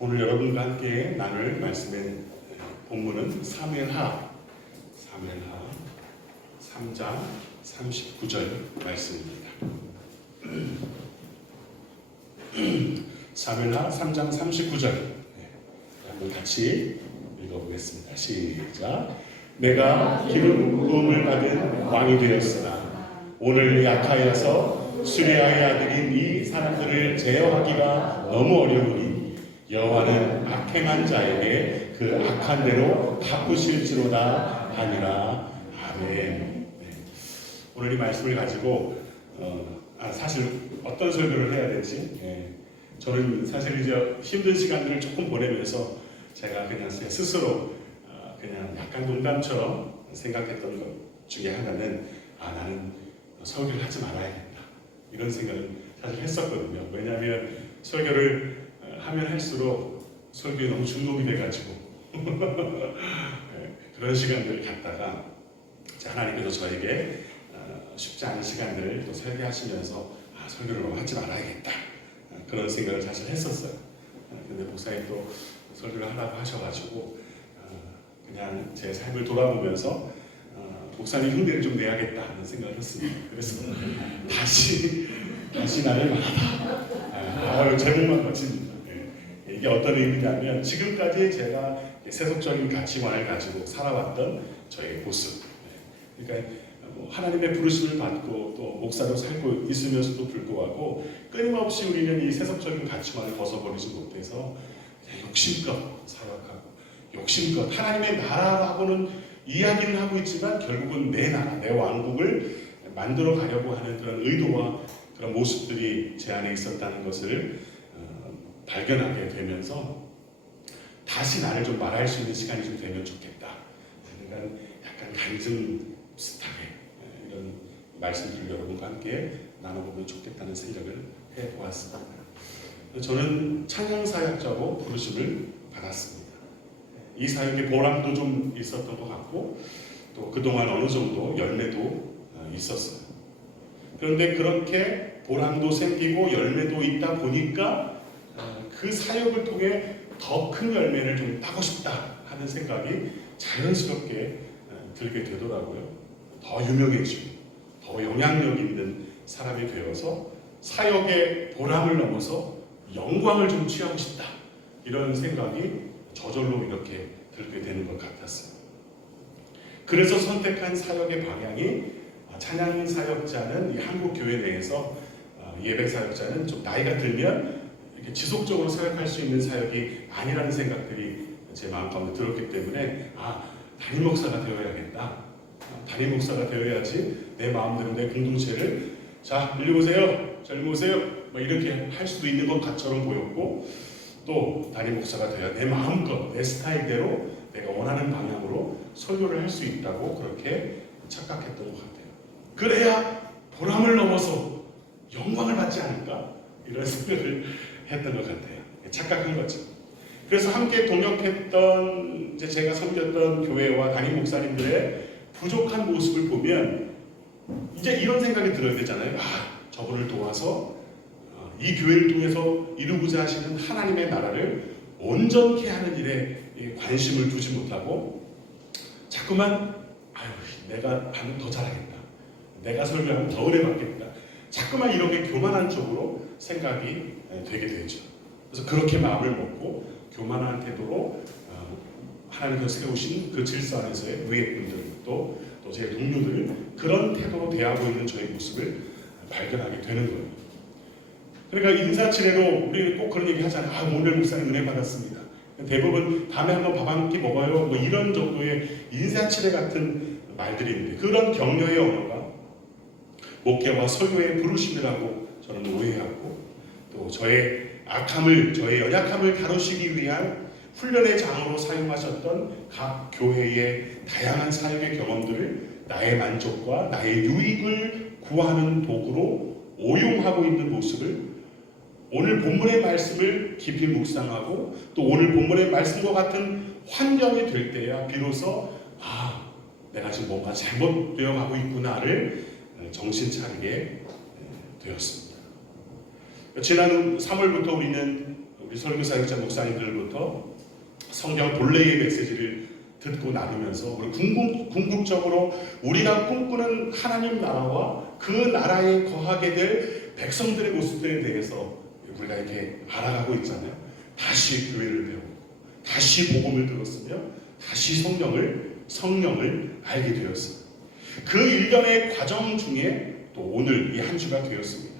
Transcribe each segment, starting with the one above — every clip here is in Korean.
오늘 여러분과 함께 나눌 말씀의 본문은 사무엘하 3장 39절 말씀입니다. 사무엘하 3장 39절 한번 같이 읽어보겠습니다. 시작. 내가 기름 부음을 받은 왕이 되었으나 오늘 약하여서 수레아의 아들인 이 사람들을 제어하기가 너무 어려우니 여호와는 악행한 자에게 그 악한 대로 갚으실지로다 하니라. 아멘. 오늘 이 말씀을 가지고 사실 어떤 설교를 해야 될지 저는 사실 이제 힘든 시간들을 조금 보내면서 제가 그냥 스스로 그냥 약간 농담처럼 생각했던 것 중에 하나는 나는 설교를 하지 말아야겠다 이런 생각을 사실 했었거든요. 왜냐하면 설교를 하면 할수록 설교에 너무 중독이 돼가지고 그런 시간들을 갖다가 하나님께서 저에게 쉽지 않은 시간들을 또 설계하시면서 설교를 너무 하지 말아야겠다 그런 생각을 사실 했었어요. 근데 목사님 또 설교를 하라고 하셔가지고 그냥 제 삶을 돌아보면서 목사님 흉내를 좀 내야겠다 하는 생각을 했습니다. 그래서 다시 나를 말하라. 제목만 거칩니다. 이게 어떤 의미냐면 지금까지 제가 세속적인 가치관을 가지고 살아왔던 저의 모습. 그러니까 하나님의 부르심을 받고 또 목사로 살고 있으면서도 불구하고 끊임없이 우리는 이 세속적인 가치관을 벗어버리지 못해서 욕심껏 살아가고 욕심껏 하나님의 나라라고는 이야기는 하고 있지만 결국은 내 나라, 내 왕국을 만들어 가려고 하는 그런 의도와 그런 모습들이 제 안에 있었다는 것을 발견하게 되면서 다시 나를 좀 말할 수 있는 시간이 좀 되면 좋겠다. 그러니까 약간 간증 비슷하게 이런 말씀들을 여러분과 함께 나눠보면 좋겠다는 생각을 해보았습니다. 저는 찬양사역자로 부르심을 받았습니다. 이 사역에 보람도 좀 있었던 것 같고 또 그동안 어느 정도 열매도 있었어요. 그런데 그렇게 보람도 생기고 열매도 있다 보니까 그 사역을 통해 더 큰 열매를 좀 따고 싶다 하는 생각이 자연스럽게 들게 되더라고요. 더 유명해지고 더 영향력 있는 사람이 되어서 사역의 보람을 넘어서 영광을 좀 취하고 싶다 이런 생각이 저절로 이렇게 들게 되는 것 같았어요. 그래서 선택한 사역의 방향이 찬양 사역자는 이 한국 교회 내에서 예배 사역자는 좀 나이가 들면 이렇게 지속적으로 사역할 수 있는 사역이 아니라는 생각들이 제 마음 가운데 들었기 때문에 담임 목사가 되어야겠다. 담임 목사가 되어야지 내 마음대로 내 공동체를 일리 오세요, 저리 오세요 이렇게 할 수도 있는 것처럼 보였고 또 담임 목사가 되어야 내 마음껏 내 스타일대로 내가 원하는 방향으로 설교를 할 수 있다고 그렇게 착각했던 것 같아요. 그래야 보람을 넘어서 영광을 받지 않을까 이런 생각을 했던 것 같아요. 착각한 거죠. 그래서 함께 동역했던 제가 섬겼던 교회와 담임 목사님들의 부족한 모습을 보면 이제 이런 생각이 들어야 되잖아요. 저분을 도와서 이 교회를 통해서 이루고자 하시는 하나님의 나라를 온전케 하는 일에 관심을 두지 못하고 자꾸만 내가 하면 더 잘하겠다. 내가 설교하면 더 은혜 받겠다. 자꾸만 이렇게 교만한 쪽으로 생각이 되게 되죠. 그래서 그렇게 마음을 먹고 교만한 태도로 하나님께서 세우신 그 질서 안에서의 의회분들 또 제 동료들 그런 태도로 대하고 있는 저의 모습을 발견하게 되는 거예요. 그러니까 인사치레로 우리 꼭 그런 얘기 하잖아요. 오늘 목사님 은혜 받았습니다. 대부분 다음에 한번 밥 한 끼 먹어요. 이런 정도의 인사치레 같은 말들이 있는데 그런 격려의 언어가 목회와 설교의 부르심이라고 저는 오해하고 또 저의 악함을, 저의 연약함을 다루시기 위한 훈련의 장으로 사용하셨던 각 교회의 다양한 사역의 경험들을 나의 만족과 나의 유익을 구하는 도구로 오용하고 있는 모습을 오늘 본문의 말씀을 깊이 묵상하고 또 오늘 본문의 말씀과 같은 환경이 될 때야 비로소 내가 지금 뭔가 잘못되어 가고 있구나를 정신 차리게 되었습니다. 지난 3월부터 우리는 우리 설교사역자 목사님들부터 성경 본래의 메시지를 듣고 나누면서 우리 궁극적으로 우리가 꿈꾸는 하나님 나라와 그 나라에 거하게 될 백성들의 모습들에 대해서 우리가 이렇게 알아가고 있잖아요. 다시 교회를 배우고 다시 복음을 들었으며 다시 성령을 알게 되었어요. 그 일련의 과정 중에 또 오늘 이 한 주가 되었습니다.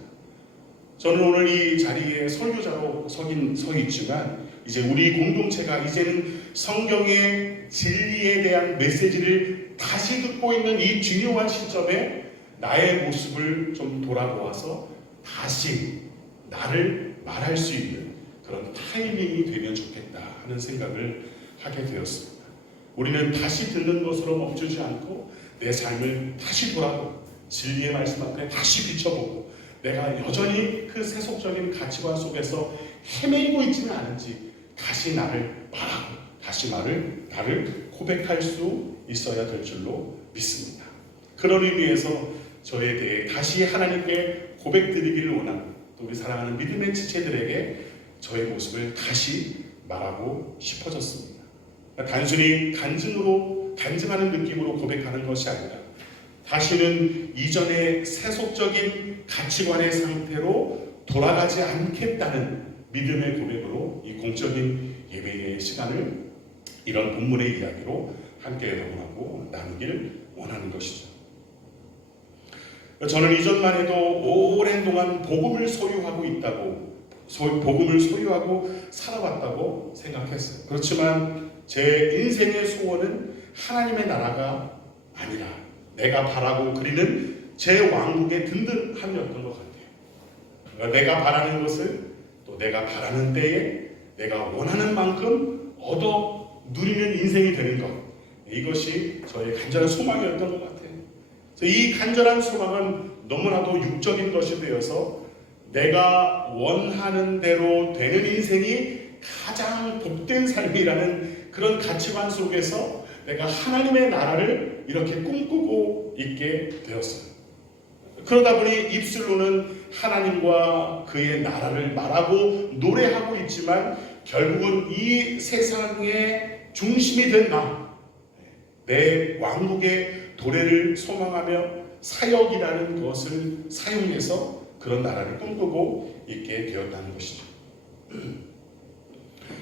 저는 오늘 이 자리에 설교자로 서 있지만 이제 우리 공동체가 이제는 성경의 진리에 대한 메시지를 다시 듣고 있는 이 중요한 시점에 나의 모습을 좀 돌아보아서 다시 나를 말할 수 있는 그런 타이밍이 되면 좋겠다 하는 생각을 하게 되었습니다. 우리는 다시 듣는 것으로 멈추지 않고 내 삶을 다시 돌아보고 진리의 말씀 앞에 다시 비춰보고 내가 여전히 그 세속적인 가치관 속에서 헤매고 있지는 않은지 다시 나를 말하고 다시 나를 고백할 수 있어야 될 줄로 믿습니다. 그런 의미에서 저에 대해 다시 하나님께 고백드리기를 원하는 또 우리 사랑하는 믿음의 지체들에게 저의 모습을 다시 말하고 싶어졌습니다. 단순히 간증하는 느낌으로 고백하는 것이 아니라 다시는 이전의 세속적인 가치관의 상태로 돌아가지 않겠다는 믿음의 고백으로 이 공적인 예배의 시간을 이런 본문의 이야기로 함께 동원하고 나누길 원하는 것이죠. 저는 이전만 해도 오랜 동안 복음을 소유하고 살아왔다고 생각했어요. 그렇지만 제 인생의 소원은 하나님의 나라가 아니라 내가 바라고 그리는 제 왕국의 든든함이었던 것 같아요. 내가 바라는 것을 또 내가 바라는 때에 내가 원하는 만큼 얻어 누리는 인생이 되는 것, 이것이 저의 간절한 소망이었던 것 같아요. 이 간절한 소망은 너무나도 육적인 것이 되어서 내가 원하는 대로 되는 인생이 가장 복된 삶이라는 그런 가치관 속에서 내가 하나님의 나라를 이렇게 꿈꾸고 있게 되었어요. 그러다 보니 입술로는 하나님과 그의 나라를 말하고 노래하고 있지만 결국은 이 세상의 중심이 된 내 왕국의 도래를 소망하며 사역이라는 것을 사용해서 그런 나라를 꿈꾸고 있게 되었다는 것이죠.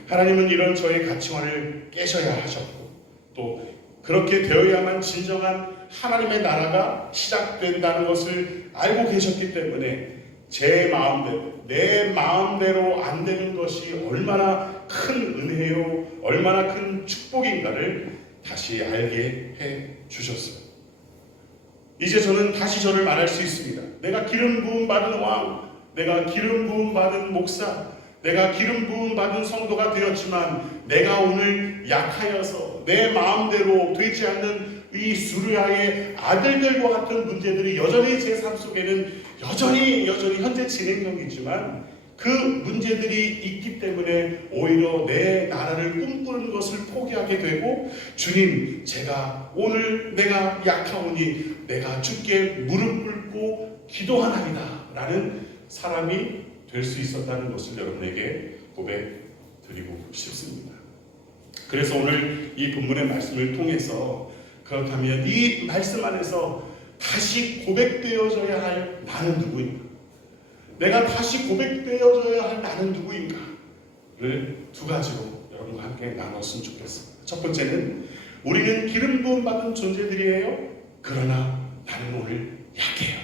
하나님은 이런 저의 가치관을 깨셔야 하셨고 또 그렇게 되어야만 진정한 하나님의 나라가 시작된다는 것을 알고 계셨기 때문에 제 마음대로 내 마음대로 안 되는 것이 얼마나 큰 은혜요 얼마나 큰 축복인가를 다시 알게 해 주셨어요. 이제 저는 다시 저를 말할 수 있습니다. 내가 기름 부음 받은 왕, 내가 기름 부음 받은 목사, 내가 기름 부음 받은 성도가 되었지만 내가 오늘 약하여서 내 마음대로 되지 않는 이 수르야의 아들들과 같은 문제들이 여전히 제 삶 속에는 여전히 현재 진행형이지만 그 문제들이 있기 때문에 오히려 내 나라를 꿈꾸는 것을 포기하게 되고 주님 제가 오늘 내가 약하오니 내가 주께 무릎 꿇고 기도하나이다 라는 사람이 될 수 있었다는 것을 여러분에게 고백드리고 싶습니다. 그래서 오늘 이 본문의 말씀을 통해서 그렇다면 이 말씀 안에서 다시 고백되어져야 할 나는 누구인가? 내가 다시 고백되어져야 할 나는 누구인가를 두 가지로 여러분과 함께 나눴으면 좋겠습니다. 첫 번째는 우리는 기름 부음 받은 존재들이에요. 그러나 나는 오늘 약해요.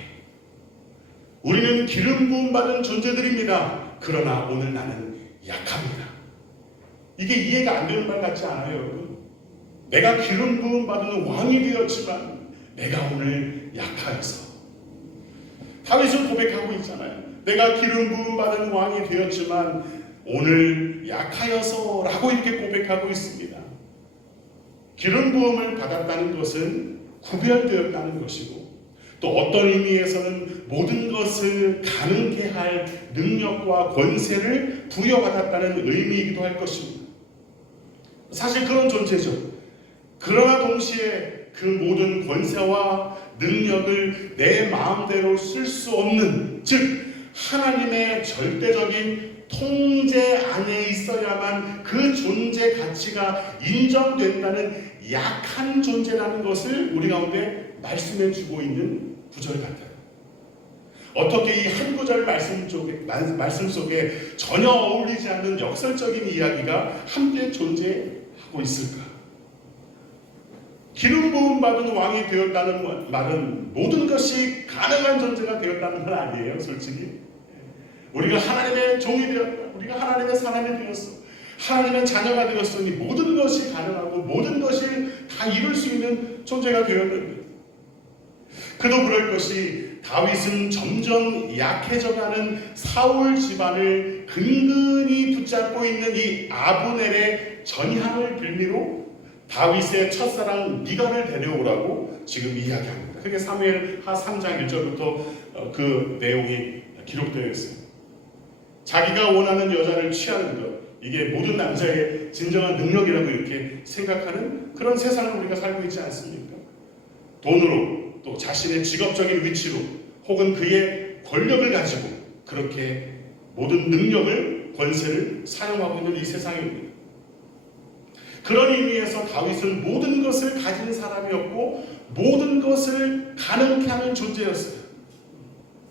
우리는 기름 부음 받은 존재들입니다. 그러나 오늘 나는 약합니다. 이게 이해가 안 되는 말 같지 않아요, 여러분? 내가 기름 부음 받은 왕이 되었지만 내가 오늘 약하여서 다윗은 고백하고 있잖아요. 내가 기름 부음 받은 왕이 되었지만 오늘 약하여서 라고 이렇게 고백하고 있습니다. 기름 부음을 받았다는 것은 구별되었다는 것이고 또 어떤 의미에서는 모든 것을 가능케 할 능력과 권세를 부여받았다는 의미이기도 할 것입니다. 사실 그런 존재죠. 그러나 동시에 그 모든 권세와 능력을 내 마음대로 쓸 수 없는, 즉 하나님의 절대적인 통제 안에 있어야만 그 존재 가치가 인정된다는 약한 존재라는 것을 우리 가운데 말씀해 주고 있는 구절 같아요. 어떻게 이 한 구절 말씀 속에 전혀 어울리지 않는 역설적인 이야기가 함께 존재하고 있을까? 기름 부음 받은 왕이 되었다는 말은 모든 것이 가능한 존재가 되었다는 말 아니에요, 솔직히. 우리가 하나님의 종이 되었다. 우리가 하나님의 사람이 되었어. 하나님의 자녀가 되었으니 모든 것이 가능하고 모든 것을 다 이룰 수 있는 존재가 되었는데, 그도 그럴 것이 다윗은 점점 약해져가는 사울 집안을 근근히 붙잡고 있는 이 아브넬의 전향을 빌미로 다윗의 첫사랑 미갈을 데려오라고 지금 이야기합니다. 그게 사무엘하 3장 1절부터 그 내용이 기록되어 있습니다. 자기가 원하는 여자를 취하는 것, 이게 모든 남자의 진정한 능력이라고 이렇게 생각하는 그런 세상을 우리가 살고 있지 않습니까? 돈으로, 또 자신의 직업적인 위치로, 혹은 그의 권력을 가지고 그렇게 모든 능력을, 권세를 사용하고 있는 이 세상입니다. 그런 의미에서 다윗은 모든 것을 가진 사람이었고 모든 것을 가능케 하는 존재였어요.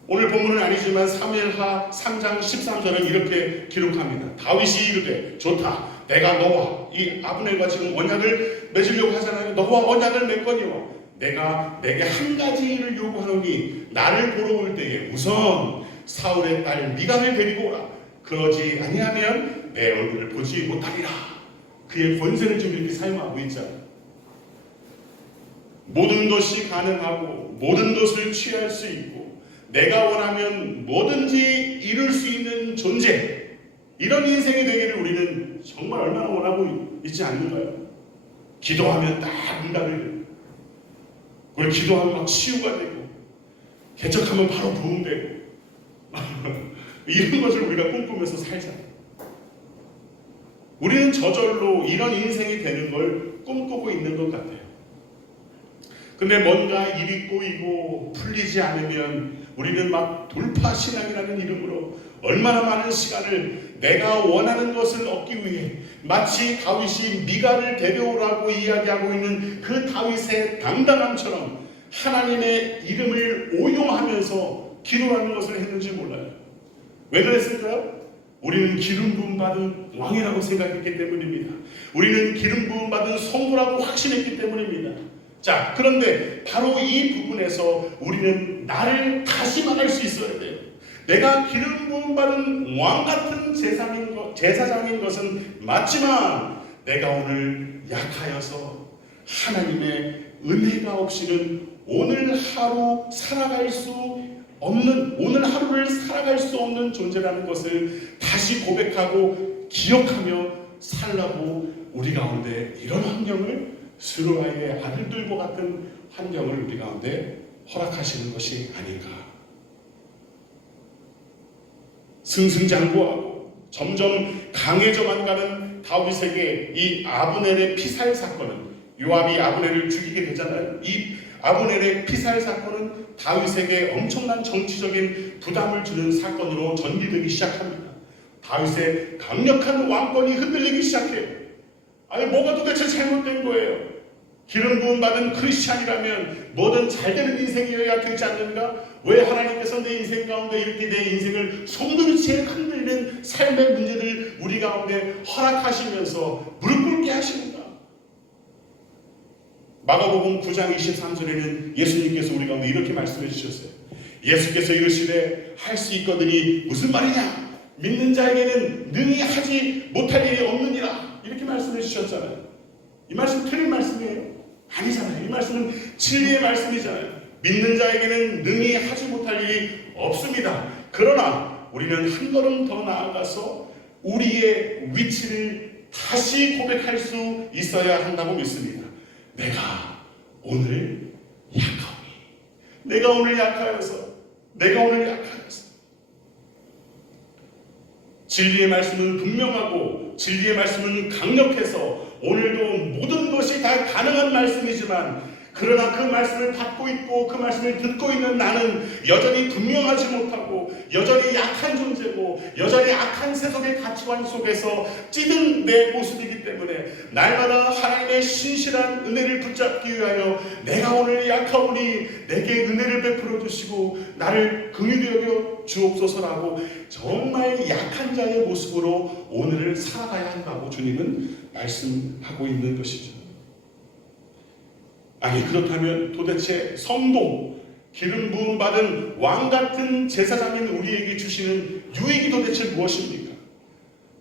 오늘 본문은 아니지만 사무엘하 3장 13절은 이렇게 기록합니다. 다윗이 이르되 좋다, 내가 너와 이 아브넬과 지금 언약을 맺으려고 하잖아요. 너와 언약을 맺거니와 내가 내게 한 가지 일을 요구하노니 나를 보러 올 때에 우선 사울의 딸 미갈을 데리고 오라. 그러지 아니하면 내 얼굴을 보지 못하리라. 그의 권세를 지금 이렇게 사용하고 있잖아요. 모든 것이 가능하고 모든 것을 취할 수 있고 내가 원하면 뭐든지 이룰 수 있는 존재, 이런 인생이 되기를 우리는 정말 얼마나 원하고 있지 않는가요? 기도하면 딱 응답을 되고, 우리 기도하면 막 치유가 되고, 개척하면 바로 부흥되고 이런 것을 우리가 꿈꾸면서 살잖아요. 우리는 저절로 이런 인생이 되는 걸 꿈꾸고 있는 것 같아요. 근데 뭔가 일이 꼬이고 풀리지 않으면 우리는 막 돌파신앙이라는 이름으로 얼마나 많은 시간을 내가 원하는 것을 얻기 위해 마치 다윗이 미갈을 데려오라고 이야기하고 있는 그 다윗의 당당함처럼 하나님의 이름을 오용하면서 기도하는 것을 했는지 몰라요. 왜 그랬을까요? 우리는 기름 부음 받은 왕이라고 생각했기 때문입니다. 우리는 기름 부음 받은 성부라고 확신했기 때문입니다. 자, 그런데 바로 이 부분에서 우리는 나를 다시 말할 수 있어야 돼요. 내가 기름 부음 받은 왕 같은 제사장인 것은 맞지만 내가 오늘 약하여서 하나님의 은혜가 없이는 오늘 하루를 살아갈 수 없는 존재라는 것을 다시 고백하고 기억하며 살라고 우리 가운데 이런 환경을, 스루아의 아들들과 같은 환경을 우리 가운데 허락하시는 것이 아닌가. 승승장구하고 점점 강해져만 가는 다윗에게 이 아브넬의 피살 사건은, 요압이 아브넬을 죽이게 되잖아요. 이 아브넬의 피살 사건은 다윗에게 엄청난 정치적인 부담을 주는 사건으로 전개되기 시작합니다. 다윗의 강력한 왕권이 흔들리기 시작해요. 아니, 뭐가 도대체 잘못된 거예요? 기름 부음 받은 크리스찬이라면 뭐든 잘 되는 인생이어야 되지 않는가? 왜 하나님께서 내 인생 가운데 이렇게 내 인생을 송두리째 흔들리는 삶의 문제를 우리 가운데 허락하시면서 무릎 꿇게 하시는가? 마가복음 9장 23절에는 예수님께서 우리 가운데 이렇게 말씀해 주셨어요. 예수께서 이르시되 할 수 있거든이 무슨 말이냐? 믿는 자에게는 능히 하지 못할 일이 없느니라. 이렇게 말씀해 주셨잖아요. 이 말씀 틀린 말씀이에요? 아니잖아요. 이 말씀은 진리의 말씀이잖아요. 믿는 자에게는 능히 하지 못할 일이 없습니다. 그러나 우리는 한 걸음 더 나아가서 우리의 위치를 다시 고백할 수 있어야 한다고 믿습니다. 내가 오늘 약하오니, 내가 오늘 약하여서 진리의 말씀은 분명하고 진리의 말씀은 강력해서 오늘도 모든 것이 다 가능한 말씀이지만 그 그러나 그 말씀을 받고 있고 그 말씀을 듣고 있는 나는 여전히 분명하지 못하고 여전히 약한 존재고 여전히 악한 세속의 가치관 속에서 찌든 내 모습이기 때문에 날마다 하나님의 신실한 은혜를 붙잡기 위하여 내가 오늘 약하오니 내게 은혜를 베풀어 주시고 나를 긍휼히 여겨 주옵소서라고 정말 약한 자의 모습으로 오늘을 살아가야 한다고 주님은 말씀하고 있는 것이죠. 아니 그렇다면 도대체 성도, 기름 부음 받은 왕 같은 제사장인 우리에게 주시는 유익이 도대체 무엇입니까?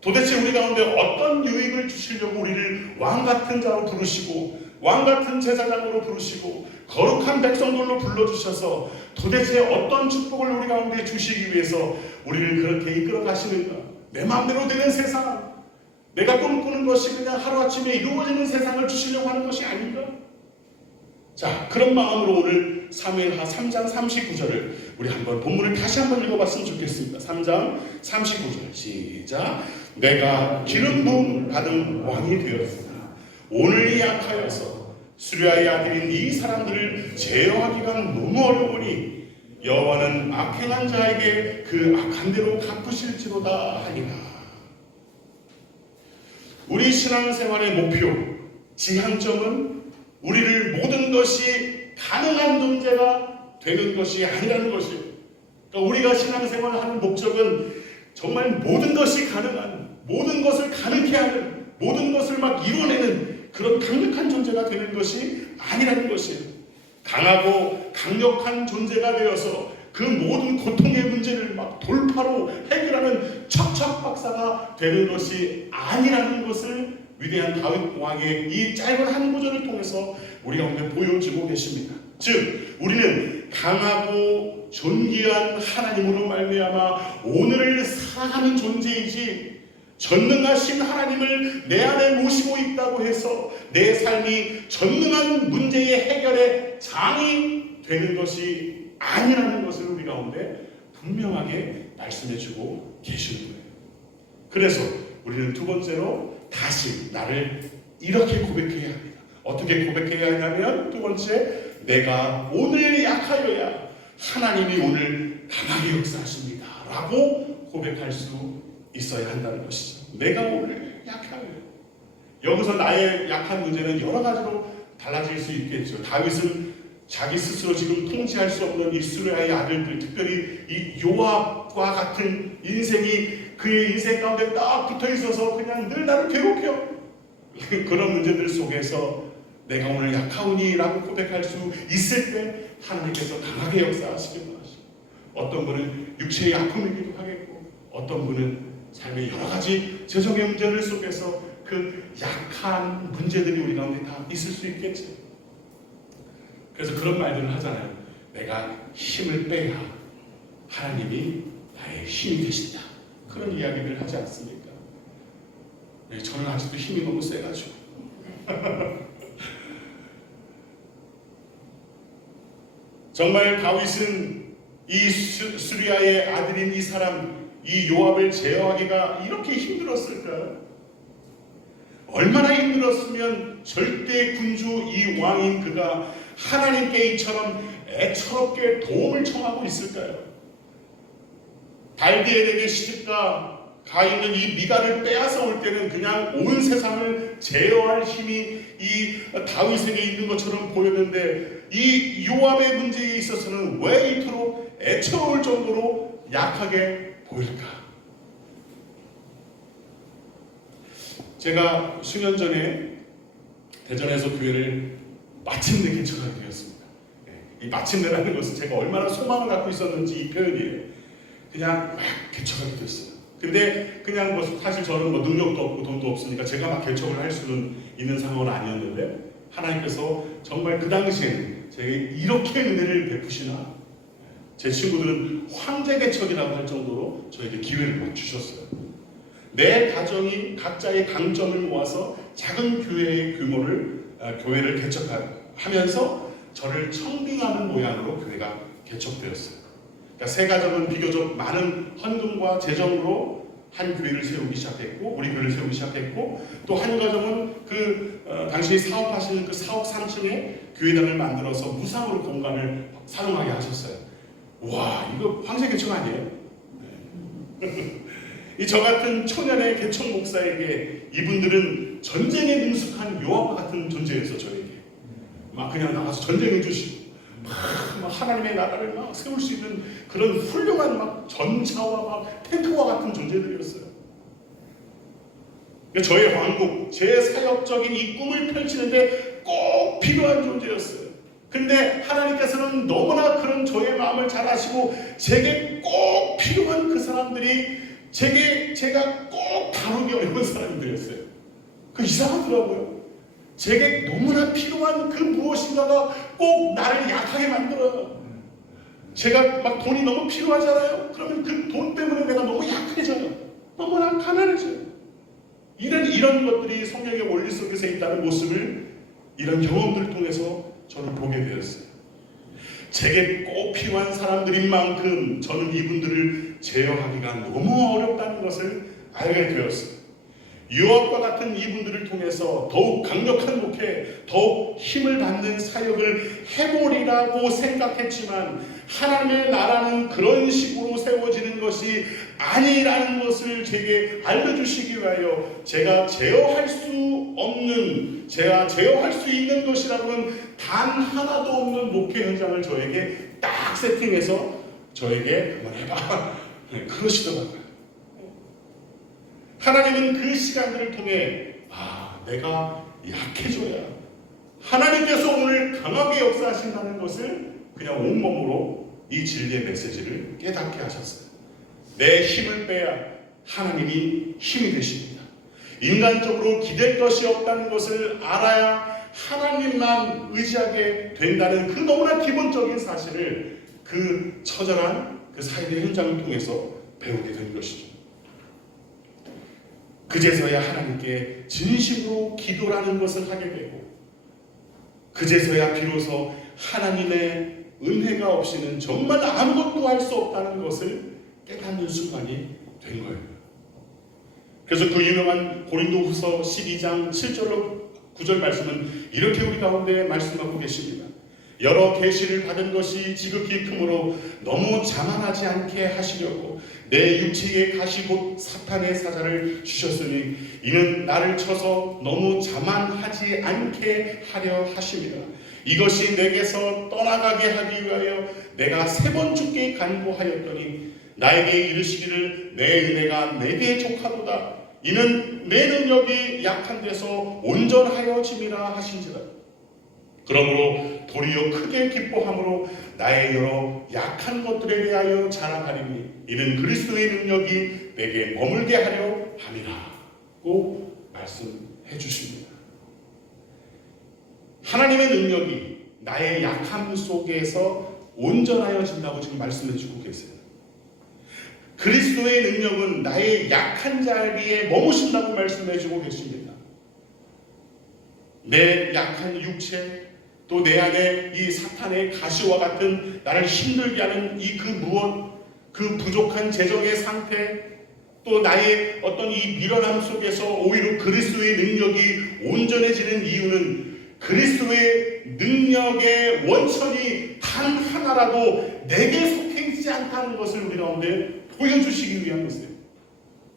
도대체 우리 가운데 어떤 유익을 주시려고 우리를 왕 같은 자로 부르시고 왕 같은 제사장으로 부르시고 거룩한 백성들로 불러주셔서 도대체 어떤 축복을 우리 가운데 주시기 위해서 우리를 그렇게 이끌어 가시는가? 내 마음대로 되는 세상, 내가 꿈꾸는 것이 그냥 하루아침에 이루어지는 세상을 주시려고 하는 것이 아닌가? 자, 그런 마음으로 오늘 사무엘하 3장 39절을 우리 한번 본문을 다시 한번 읽어봤으면 좋겠습니다. 3장 39절 시작. 내가 기름 부음 받은 왕이 되었으나 오늘 약하여서 수리아의 아들인 이 사람들을 제어하기가 너무 어려우니 여호와는 악행한 자에게 그 악한 대로 갚으실지로다 하니라. 우리 신앙생활의 목표, 지향점은 우리를 모든 것이 가능한 존재가 되는 것이 아니라는 것이에요. 그러니까 우리가 신앙생활을 하는 목적은 정말 모든 것이 가능한, 모든 것을 가능케 하는, 모든 것을 막 이뤄내는 그런 강력한 존재가 되는 것이 아니라는 것이에요. 강하고 강력한 존재가 되어서 그 모든 고통의 문제를 막 돌파로 해결하는 척척박사가 되는 것이 아니라는 것을 위대한 다윗 왕의 이 짧은 한 구절을 통해서 우리 가운데 보여주고 계십니다. 즉 우리는 강하고 존귀한 하나님으로 말미암아 오늘을 살아가는 존재이지 전능하신 하나님을 내 안에 모시고 있다고 해서 내 삶이 전능한 문제의 해결의 장이 되는 것이 아니라는 것을 우리 가운데 분명하게 말씀해주고 계시는 거예요. 그래서 우리는 두 번째로 다시 나를 이렇게 고백해야 합니다. 어떻게 고백해야 하냐면 두 번째, 내가 오늘 약하여야 하나님이 오늘 강하게 역사하십니다 라고 고백할 수 있어야 한다는 것이죠. 내가 오늘 약하여야. 여기서 나의 약한 문제는 여러 가지로 달라질 수 있겠죠. 다윗은 자기 스스로 지금 통치할 수 없는 이 수르야의 아들들, 특별히 이 요압과 같은 인생이 그의 인생 가운데 딱 붙어 있어서 그냥 늘 나를 괴롭혀. 그런 문제들 속에서 내가 오늘 약하오니 라고 고백할 수 있을 때 하나님께서 강하게 역사하시길 원하시고, 어떤 분은 육체의 아픔이기도 하겠고 어떤 분은 삶의 여러 가지 재정의 문제들 속에서 그 약한 문제들이 우리 가운데 다 있을 수 있겠죠. 그래서 그런 말들을 하잖아요. 내가 힘을 빼야 하나님이 나의 힘이 되신다. 그런 이야기를 하지 않습니까? 네, 저는 아직도 힘이 너무 세가지고 정말 다윗은 이 수리아의 아들인 이 사람, 이 요압을 제어하기가 이렇게 힘들었을까? 얼마나 힘들었으면 절대 군주 이 왕인 그가 하나님께 이처럼 애처롭게 도움을 청하고 있을까요? 발디엘에게 시집가 있는 이 미갈을 빼앗아 올 때는 그냥 온 세상을 제어할 힘이 이 다윗에게 있는 것처럼 보였는데 이 요압의 문제에 있어서는 왜 이토록 애처로울 정도로 약하게 보일까? 제가 수년 전에 대전에서 교회를 마침내 개척하게 되었습니다. 이 마침내라는 것은 제가 얼마나 소망을 갖고 있었는지 이 표현이에요. 그냥 막 개척하게 됐어요. 근데 그냥 뭐 사실 저는 뭐 능력도 없고 돈도 없으니까 제가 막 개척을 할 수는 있는 상황은 아니었는데 하나님께서 정말 그 당시에는 제게 이렇게 은혜를 베푸시나, 제 친구들은 황제 개척이라고 할 정도로 저에게 기회를 주셨어요. 내 가정이 각자의 강점을 모아서 작은 교회의 교회를 개척하면서 저를 청빙하는 모양으로 교회가 개척되었어요. 그러니까 세 가정은 비교적 많은 헌금과 재정으로 한 교회를 세우기 시작했고, 우리 교회를 세우기 시작했고, 또 한 가정은 당시 사업하시는 그 사옥 3층에 교회당을 만들어서 무상으로 공간을 사용하게 하셨어요. 와, 이거 황제개척 아니에요? 네. 저 같은 초년의 개척 목사에게 이분들은 전쟁에 능숙한 요압과 같은 존재였어. 저에게 막 그냥 나가서 전쟁해 주시고 막 하나님의 나라를 막 세울 수 있는 그런 훌륭한 막 전차와 막 탱크와 같은 존재들이었어요. 저의 왕국, 제 사역적인 이 꿈을 펼치는데 꼭 필요한 존재였어요. 근데 하나님께서는 너무나 그런 저의 마음을 잘 아시고 제게 꼭 필요한 그 사람들이 제가 꼭 다루기 어려운 사람들이었어요. 그 이상하더라고요. 제게 너무나 필요한 그 무엇인가가 꼭 나를 약하게 만들어요. 제가 막 돈이 너무 필요하잖아요. 그러면 그 돈 때문에 내가 너무 약해져요. 너무나 가난해져요. 이런 것들이 성경의 원리 속에서 있다는 모습을 이런 경험들을 통해서 저는 보게 되었어요. 제게 꼭 필요한 사람들인 만큼 저는 이분들을 제어하기가 너무 어렵다는 것을 알게 되었어요. 요압과 같은 이분들을 통해서 더욱 강력한 목회, 더욱 힘을 받는 사역을 해보리라고 생각했지만 하나님의 나라는 그런 식으로 세워지는 것이 아니라는 것을 제게 알려주시기 위하여 제가 제어할 수 없는, 제가 제어할 수 있는 것이라고는 단 하나도 없는 목회 현장을 저에게 딱 세팅해서 저에게 한번 해봐 그러시더라고요. 하나님은 그 시간들을 통해 내가 약해져야 하나님께서 오늘 강하게 역사하신다는 것을 그냥 온몸으로 이 진리의 메시지를 깨닫게 하셨어요. 내 힘을 빼야 하나님이 힘이 되십니다. 인간적으로 기댈 것이 없다는 것을 알아야 하나님만 의지하게 된다는 그 너무나 기본적인 사실을 그 처절한 그 사역의 현장을 통해서 배우게 된 것이죠. 그제서야 하나님께 진심으로 기도라는 것을 하게 되고 그제서야 비로소 하나님의 은혜가 없이는 정말 아무것도 할 수 없다는 것을 깨닫는 순간이 된 거예요. 그래서 그 유명한 고린도후서 12장 7절로 9절 말씀은 이렇게 우리 가운데 말씀하고 계십니다. 여러 계시를 받은 것이 지극히 크므로 너무 자만하지 않게 하시려고 내 육체의 가시 곧 사탄의 사자를 주셨으니 이는 나를 쳐서 너무 자만하지 않게 하려 하십니다. 이것이 내게서 떠나가게 하기 위하여 내가 3번 주께 간구하였더니 나에게 이르시기를 내 은혜가 내게 족하도다. 이는 내 능력이 약한 데서 온전하여짐이라 하신지라. 그러므로 도리어 크게 기뻐함으로 나의 여러 약한 것들에 대하여 자랑하리니 이는 그리스도의 능력이 내게 머물게 하려 함이라고 말씀해 주십니다. 하나님의 능력이 나의 약함 속에서 온전하여진다고 지금 말씀해 주고 계세요. 그리스도의 능력은 나의 약한 자리에 머무신다고 말씀해 주고 계십니다. 내 약한 육체, 또 내 안에 이 사탄의 가시와 같은 나를 힘들게 하는 이 그 무엇, 그 부족한 재정의 상태, 또 나의 어떤 이 미련함 속에서 오히려 그리스도의 능력이 온전해지는 이유는 그리스도의 능력의 원천이 단 하나라도 내게 속해 있지 않다는 것을 우리 가운데 보여주시기 위함이었어요.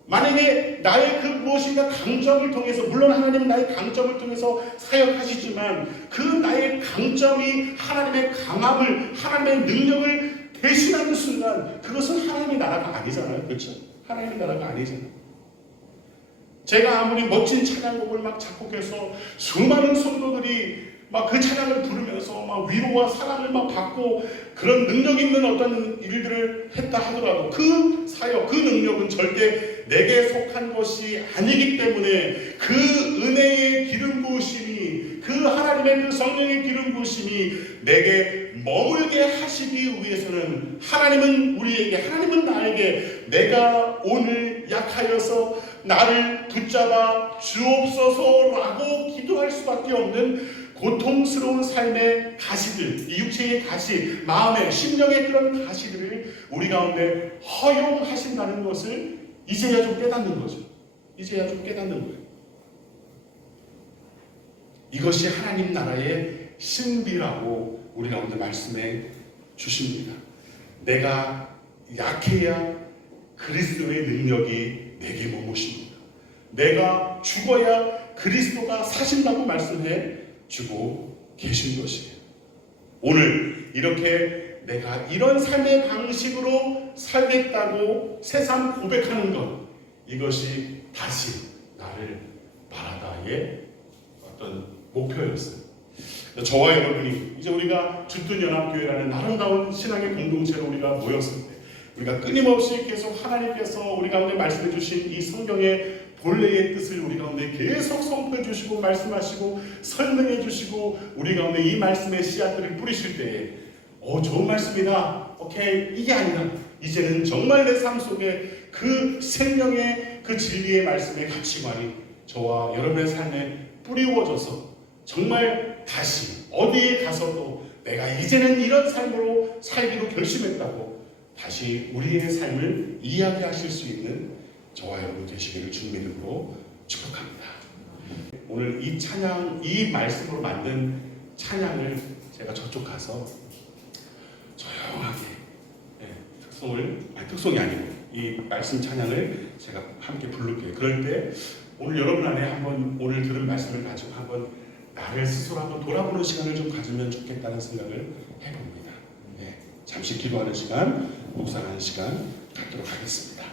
만약에 나의 그 무엇인가 강점을 통해서, 물론 하나님은 나의 강점을 통해서 사역하시지만 그 나의 강점이 하나님의 강함을, 하나님의 능력을 대신하는 순간 그것은 하나님의 나라가 아니잖아요. 그렇죠? 하나님의 나라가 아니잖아요. 제가 아무리 멋진 찬양곡을 막 작곡해서 수많은 성도들이 막 그 찬양을 부르면서 막 위로와 사랑을 막 받고 그런 능력 있는 어떤 일들을 했다 하더라도 그 사역, 그 능력은 절대 내게 속한 것이 아니기 때문에 그 은혜의 기름 부으심이, 그 하나님의 그 성령의 기름 부으심이 내게 머물게 하시기 위해서는 하나님은 우리에게, 하나님은 나에게 내가 오늘 약하여서 나를 붙잡아 주옵소서라고 기도할 수밖에 없는 고통스러운 삶의 가시들, 이 육체의 가시, 마음의, 심령의 그런 가시들을 우리 가운데 허용하신다는 것을 이제야 좀 깨닫는 거죠. 이제야 좀 깨닫는 거예요. 이것이 하나님 나라의 신비라고 우리 가운데 말씀해 주십니다. 내가 약해야 그리스도의 능력이 내게 머무십니다. 내가 죽어야 그리스도가 사신다고 말씀해 주고 계신 것이에요. 오늘 이렇게 내가 이런 삶의 방식으로 살겠다고 새삼 고백하는 것, 이것이 다시 나를 바라다의 어떤 목표였어요. 저와 여러분이 이제 우리가 주둔연합교회라는 아름다운 신앙의 공동체로 우리가 모였을 때, 우리가 끊임없이 계속 하나님께서 우리 가운데 말씀해 주신 이 성경의 본래의 뜻을 우리 가운데 계속 선포해 주시고 말씀하시고 설명해 주시고 우리 가운데 이 말씀의 씨앗들을 뿌리실 때에 좋은 말씀이다. 오케이. 이게 아니라 이제는 정말 내 삶 속에 그 생명의 그 진리의 말씀의 가치관이 저와 여러분의 삶에 뿌리워져서 정말 다시 어디에 가서도 내가 이제는 이런 삶으로 살기로 결심했다고 다시 우리의 삶을 이야기하실 수 있는 저와 여러분 되시기를 주님의 이름으로 축복합니다. 오늘 이 찬양, 이 말씀으로 만든 찬양을 제가 저쪽 가서 조용하게 특송이 아니고 이 말씀 찬양을 제가 함께 부를게요. 그럴 때 오늘 여러분 안에 한번 오늘 들은 말씀을 가지고 한번 나를 스스로 한번 돌아보는 시간을 좀 가지면 좋겠다는 생각을 해봅니다. 잠시 기도하는 시간, 묵상하는 시간 갖도록 하겠습니다.